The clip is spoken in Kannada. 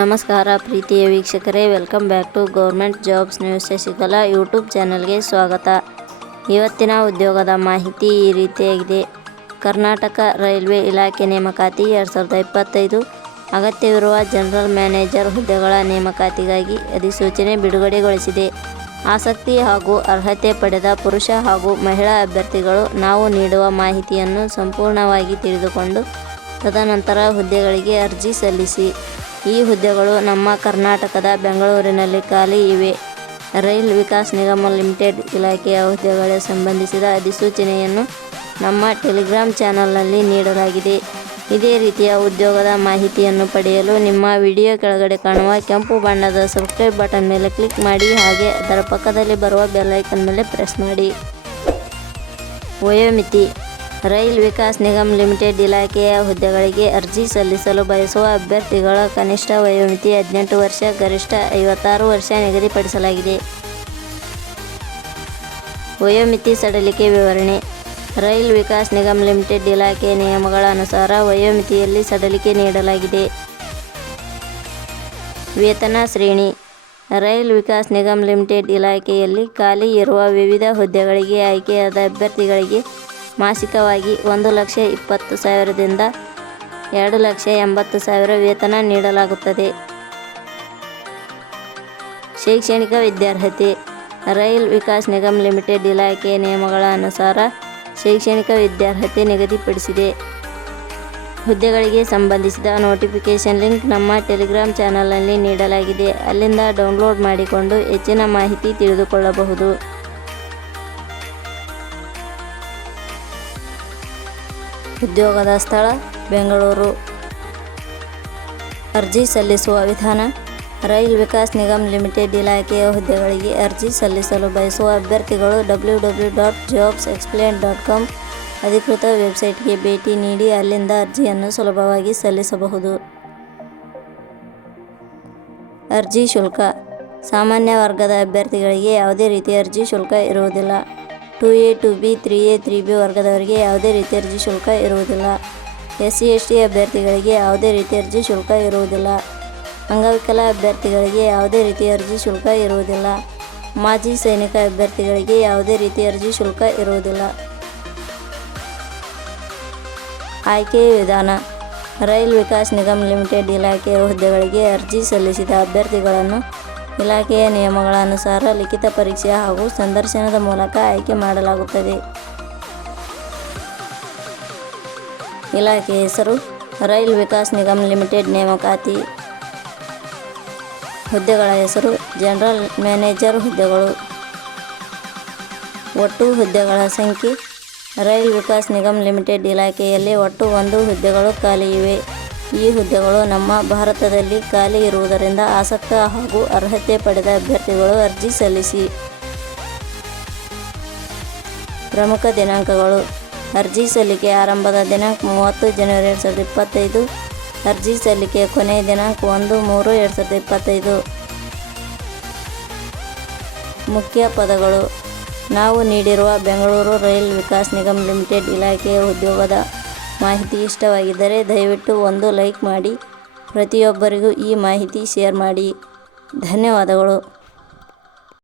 ನಮಸ್ಕಾರ ಪ್ರೀತಿಯ ವೀಕ್ಷಕರೇ welcome back to government jobs news Shashikala YouTube ಚಾನಲ್ಗೆ ಸ್ವಾಗತ. ಇವತ್ತಿನ ಉದ್ಯೋಗದ ಮಾಹಿತಿ ಈ ರೀತಿಯಾಗಿದೆ. ಕರ್ನಾಟಕ ರೈಲ್ವೆ ಇಲಾಖೆ ನೇಮಕಾತಿ ಎರಡು ಸಾವಿರದ ಇಪ್ಪತ್ತೈದು. ಅಗತ್ಯವಿರುವ ಜನರಲ್ ಮ್ಯಾನೇಜರ್ ಹುದ್ದೆಗಳ ನೇಮಕಾತಿಗಾಗಿ ಅಧಿಸೂಚನೆ ಬಿಡುಗಡೆಗೊಳಿಸಿದೆ. ಆಸಕ್ತಿ ಹಾಗೂ ಅರ್ಹತೆ ಪಡೆದ ಪುರುಷ ಹಾಗೂ ಮಹಿಳಾ ಅಭ್ಯರ್ಥಿಗಳು ನಾವು ನೀಡುವ ಮಾಹಿತಿಯನ್ನು ಸಂಪೂರ್ಣವಾಗಿ ತಿಳಿದುಕೊಂಡು ತದನಂತರ ಹುದ್ದೆಗಳಿಗೆ ಅರ್ಜಿ ಸಲ್ಲಿಸಿ. ಈ ಹುದ್ದೆಗಳು ನಮ್ಮ ಕರ್ನಾಟಕದ ಬೆಂಗಳೂರಿನಲ್ಲಿ ಖಾಲಿ ಇವೆ. ರೈಲ್ ವಿಕಾಸ್ ನಿಗಮ ಲಿಮಿಟೆಡ್ ಇಲಾಖೆಯ ಹುದ್ದೆಗಳಿಗೆ ಸಂಬಂಧಿಸಿದ ಅಧಿಸೂಚನೆಯನ್ನು ನಮ್ಮ ಟೆಲಿಗ್ರಾಮ್ ಚಾನಲ್ನಲ್ಲಿ ನೀಡಲಾಗಿದೆ. ಇದೇ ರೀತಿಯ ಉದ್ಯೋಗದ ಮಾಹಿತಿಯನ್ನು ಪಡೆಯಲು ನಿಮ್ಮ ವಿಡಿಯೋ ಕೆಳಗಡೆ ಕಾಣುವ ಕೆಂಪು ಬಣ್ಣದ ಸಬ್ಸ್ಕ್ರೈಬ್ ಬಟನ್ ಮೇಲೆ ಕ್ಲಿಕ್ ಮಾಡಿ ಹಾಗೆ ಅದರ ಪಕ್ಕದಲ್ಲಿ ಬರುವ ಬೆಲ್ಲೈಕನ್ ಮೇಲೆ ಪ್ರೆಸ್ ಮಾಡಿ. ವಯೋಮಿತಿ ರೈಲ್ ವಿಕಾಸ್ ನಿಗಮ್ ಲಿಮಿಟೆಡ್ ಇಲಾಖೆಯ ಹುದ್ದೆಗಳಿಗೆ ಅರ್ಜಿ ಸಲ್ಲಿಸಲು ಬಯಸುವ ಅಭ್ಯರ್ಥಿಗಳ ಕನಿಷ್ಠ ವಯೋಮಿತಿ ಹದಿನೆಂಟು ವರ್ಷ, ಗರಿಷ್ಠ ಐವತ್ತಾರು ವರ್ಷ ನಿಗದಿಪಡಿಸಲಾಗಿದೆ. ವಯೋಮಿತಿ ಸಡಲಿಕೆ ವಿವರಣೆ. ರೈಲ್ ವಿಕಾಸ್ ನಿಗಮ್ ಲಿಮಿಟೆಡ್ ಇಲಾಖೆ ನಿಯಮಗಳ ಅನುಸಾರ ವಯೋಮಿತಿಯಲ್ಲಿ ಸಡಲಿಕೆ ನೀಡಲಾಗಿದೆ. ವೇತನ ಶ್ರೇಣಿ. ರೈಲ್ ವಿಕಾಸ್ ನಿಗಮ್ ಲಿಮಿಟೆಡ್ ಇಲಾಖೆಯಲ್ಲಿ ಖಾಲಿ ಇರುವ ವಿವಿಧ ಹುದ್ದೆಗಳಿಗೆ ಆಯ್ಕೆಯಾದ ಅಭ್ಯರ್ಥಿಗಳಿಗೆ ಮಾಸಿಕವಾಗಿ ಒಂದು ಲಕ್ಷ ಇಪ್ಪತ್ತು ಸಾವಿರದಿಂದ ಎರಡು ಲಕ್ಷ ಎಂಬತ್ತು ಸಾವಿರ ವೇತನ ನೀಡಲಾಗುತ್ತದೆ. ಶೈಕ್ಷಣಿಕ ವಿದ್ಯಾರ್ಹತೆ, ರೈಲ್ ವಿಕಾಸ್ ನಿಗಮ್ ಲಿಮಿಟೆಡ್ ಇಲಾಖೆಯ ನಿಯಮಗಳ ಅನುಸಾರ ಶೈಕ್ಷಣಿಕ ವಿದ್ಯಾರ್ಹತೆ ನಿಗದಿಪಡಿಸಿದೆ. ಹುದ್ದೆಗಳಿಗೆ ಸಂಬಂಧಿಸಿದ ನೋಟಿಫಿಕೇಷನ್ ಲಿಂಕ್ ನಮ್ಮ ಟೆಲಿಗ್ರಾಮ್ ಚಾನಲ್ನಲ್ಲಿ ನೀಡಲಾಗಿದೆ. ಅಲ್ಲಿಂದ ಡೌನ್ಲೋಡ್ ಮಾಡಿಕೊಂಡು ಹೆಚ್ಚಿನ ಮಾಹಿತಿ ತಿಳಿದುಕೊಳ್ಳಬಹುದು. ಉದ್ಯೋಗದ ಸ್ಥಳ, ಬೆಂಗಳೂರು. ಅರ್ಜಿ ಸಲ್ಲಿಸುವ ವಿಧಾನ, ರೈಲ್ ವಿಕಾಸ್ ನಿಗಮ್ ಲಿಮಿಟೆಡ್ ಇಲಾಖೆಯ ಹುದ್ದೆಗಳಿಗೆ ಅರ್ಜಿ ಸಲ್ಲಿಸಲು ಬಯಸುವ ಅಭ್ಯರ್ಥಿಗಳು W W dot jobs explain dot com ಅಧಿಕೃತ ವೆಬ್ಸೈಟ್ಗೆ ಭೇಟಿ ನೀಡಿ ಅಲ್ಲಿಂದ ಅರ್ಜಿಯನ್ನು ಸುಲಭವಾಗಿ ಸಲ್ಲಿಸಬಹುದು. ಅರ್ಜಿ ಶುಲ್ಕ. ಸಾಮಾನ್ಯ ವರ್ಗದ ಅಭ್ಯರ್ಥಿಗಳಿಗೆ ಯಾವುದೇ ರೀತಿಯ ಅರ್ಜಿ ಶುಲ್ಕ ಇರುವುದಿಲ್ಲ. Two A two B three A three B ವರ್ಗದವರಿಗೆ ಯಾವುದೇ ರೀತಿಯ ಅರ್ಜಿ ಶುಲ್ಕ ಇರುವುದಿಲ್ಲ. ಎಸ್ ಸಿ ಎಸ್ ಟಿ ಅಭ್ಯರ್ಥಿಗಳಿಗೆ ಯಾವುದೇ ರೀತಿಯ ಅರ್ಜಿ ಶುಲ್ಕ ಇರುವುದಿಲ್ಲ. ಅಂಗವಿಕಲ ಅಭ್ಯರ್ಥಿಗಳಿಗೆ ಯಾವುದೇ ರೀತಿಯ ಅರ್ಜಿ ಶುಲ್ಕ ಇರುವುದಿಲ್ಲ. ಮಾಜಿ ಸೈನಿಕ ಅಭ್ಯರ್ಥಿಗಳಿಗೆ ಯಾವುದೇ ರೀತಿಯ ಅರ್ಜಿ ಶುಲ್ಕ ಇರುವುದಿಲ್ಲ. ಆಯ್ಕೆ ವಿಧಾನ. ರೈಲ್ ವಿಕಾಸ್ ನಿಗಮ್ ಲಿಮಿಟೆಡ್ ಇಲಾಖೆಯ ಹುದ್ದೆಗಳಿಗೆ ಅರ್ಜಿ ಸಲ್ಲಿಸಿದ ಅಭ್ಯರ್ಥಿಗಳನ್ನು ಇಲಾಖೆಯ ನಿಯಮಗಳ ಅನುಸಾರ ಲಿಖಿತ ಪರೀಕ್ಷೆ ಹಾಗೂ ಸಂದರ್ಶನದ ಮೂಲಕ ಆಯ್ಕೆ ಮಾಡಲಾಗುತ್ತದೆ. ಇಲಾಖೆ ಹೆಸರು ರೈಲ್ ವಿಕಾಸ್ ನಿಗಮ್ ಲಿಮಿಟೆಡ್ ನೇಮಕಾತಿ. ಹುದ್ದೆಗಳ ಹೆಸರು ಜನರಲ್ ಮ್ಯಾನೇಜರ್ ಹುದ್ದೆಗಳು. ಒಟ್ಟು ಹುದ್ದೆಗಳ ಸಂಖ್ಯೆ ರೈಲ್ ವಿಕಾಸ್ ನಿಗಮ್ ಲಿಮಿಟೆಡ್ ಇಲಾಖೆಯಲ್ಲಿ ಒಟ್ಟು ಒಂದು ಹುದ್ದೆಗಳು ಖಾಲಿ ಇವೆ. ಈ ಹುದ್ದೆಗಳು ನಮ್ಮ ಭಾರತದಲ್ಲಿ ಖಾಲಿ ಇರುವುದರಿಂದ ಆಸಕ್ತ ಹಾಗೂ ಅರ್ಹತೆ ಪಡೆದ ಅಭ್ಯರ್ಥಿಗಳು ಅರ್ಜಿ ಸಲ್ಲಿಸಿ. ಪ್ರಮುಖ ದಿನಾಂಕಗಳು. ಅರ್ಜಿ ಸಲ್ಲಿಕೆ ಆರಂಭದ ದಿನಾಂಕ ಮೂವತ್ತು ಜನವರಿ ಎರಡು ಸಾವಿರದ ಇಪ್ಪತ್ತೈದು. ಅರ್ಜಿ ಸಲ್ಲಿಕೆ ಕೊನೆಯ ದಿನಾಂಕ ಒಂದು ಮೂರು ಎರಡು ಸಾವಿರದ ಇಪ್ಪತ್ತೈದು. ಮುಖ್ಯ ಪದಗಳು. ನಾವು ನೀಡಿರುವ ಬೆಂಗಳೂರು ರೈಲ್ ವಿಕಾಸ್ ನಿಗಮ್ ಲಿಮಿಟೆಡ್ ಇಲಾಖೆಯ ಉದ್ಯೋಗದ ಮಾಹಿತಿ ಇಷ್ಟವಾಗಿದ್ದರೆ ದಯವಿಟ್ಟು ಒಂದು ಲೈಕ್ ಮಾಡಿ ಪ್ರತಿಯೊಬ್ಬರಿಗೂ ಈ ಮಾಹಿತಿ ಶೇರ್ ಮಾಡಿ. ಧನ್ಯವಾದಗಳು.